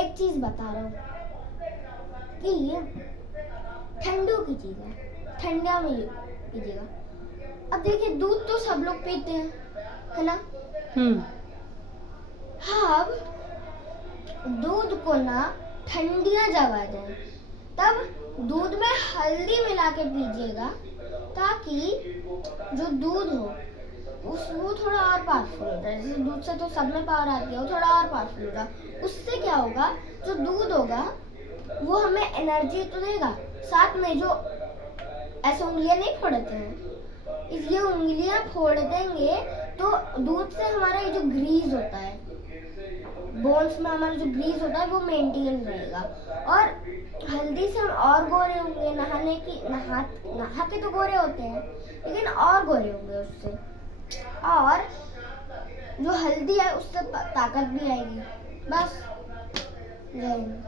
एक चीज बता रहा हूँ कि ये ठंडों की चीज है, ठंडा में पीजिएगा। अब देखिए दूध तो सब लोग पीते हैं, है ना। हाँ, अब दूध को ना ठंडियाँ जब आ जाए तब दूध में हल्दी मिला के पीजिएगा, ताकि जो दूध हो वो थोड़ा और पावरफुल हो जाए। जैसे दूध से तो सब में पावर आती है, वो थोड़ा और पावरफुल होगा। उससे क्या होगा, जो दूध होगा वो हमें एनर्जी तो देगा, साथ में जो ऐसे उंगलियां नहीं फोड़ते हैं, ये उंगलियां फोड़ देंगे तो दूध से हमारा ये जो ग्रीस होता है, बोन्स में हमारा जो ग्रीस होता है वो मेंटेन रहेगा। और हल्दी से हम और गोरे होंगे, नहा के तो गोरे होते हैं, लेकिन और गोरे होंगे उससे। और जो हल्दी है उससे ताकत भी आएगी। बस, जय हिंद।